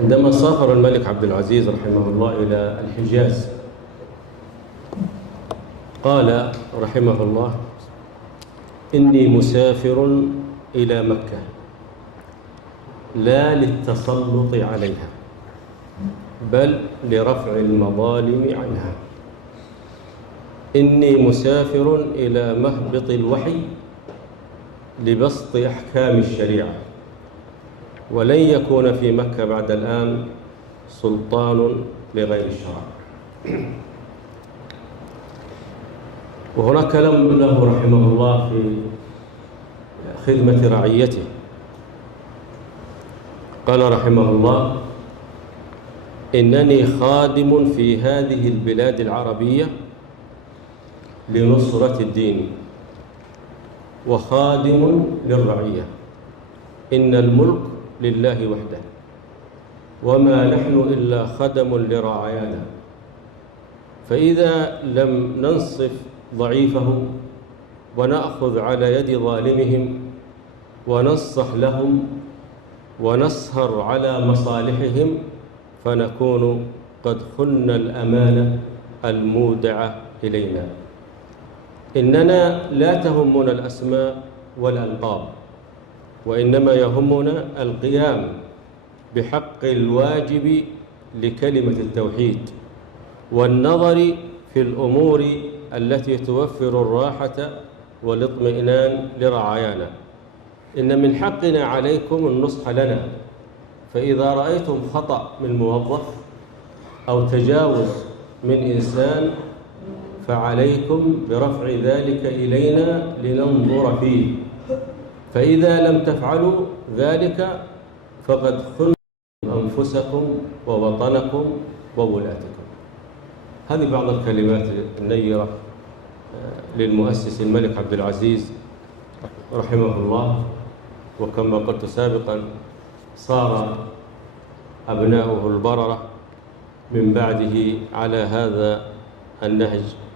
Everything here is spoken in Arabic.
عندما سافر الملك عبد العزيز رحمه الله إلى الحجاز قال رحمه الله: إني مسافر إلى مكة لا للتسلط عليها بل لرفع المظالم عنها. إني مسافر إلى مهبط الوحي لبسط أحكام الشريعة، ولن يكون في مكة بعد الآن سلطان لغير الشرع. وهناك كلام له رحمه الله في خدمة رعيته. قال رحمه الله: إنني خادم في هذه البلاد العربية لنصرة الدين وخادم للرعية. إن الملك لله وحده وما نحن إلا خدم لرعايانا، فإذا لم ننصف ضعيفه ونأخذ على يد ظالمهم وننصح لهم ونسهر على مصالحهم فنكون قد خنا الأمانة المودعة إلينا. إننا لا تهمنا الأسماء والألقاب، وإنما يهمنا القيام بحق الواجب لكلمة التوحيد والنظر في الأمور التي توفر الراحة والاطمئنان لرعايانا. إن من حقنا عليكم النصح لنا، فإذا رأيتم خطأ من موظف أو تجاوز من إنسان فعليكم برفع ذلك إلينا لننظر فيه، فإذا لم تفعلوا ذلك فقد خنتم أنفسكم ووطنكم وولاتكم. هذه بعض الكلمات النيرة للمؤسس الملك عبد العزيز رحمه الله. وكما قلت سابقا صار أبناؤه البررة من بعده على هذا النهج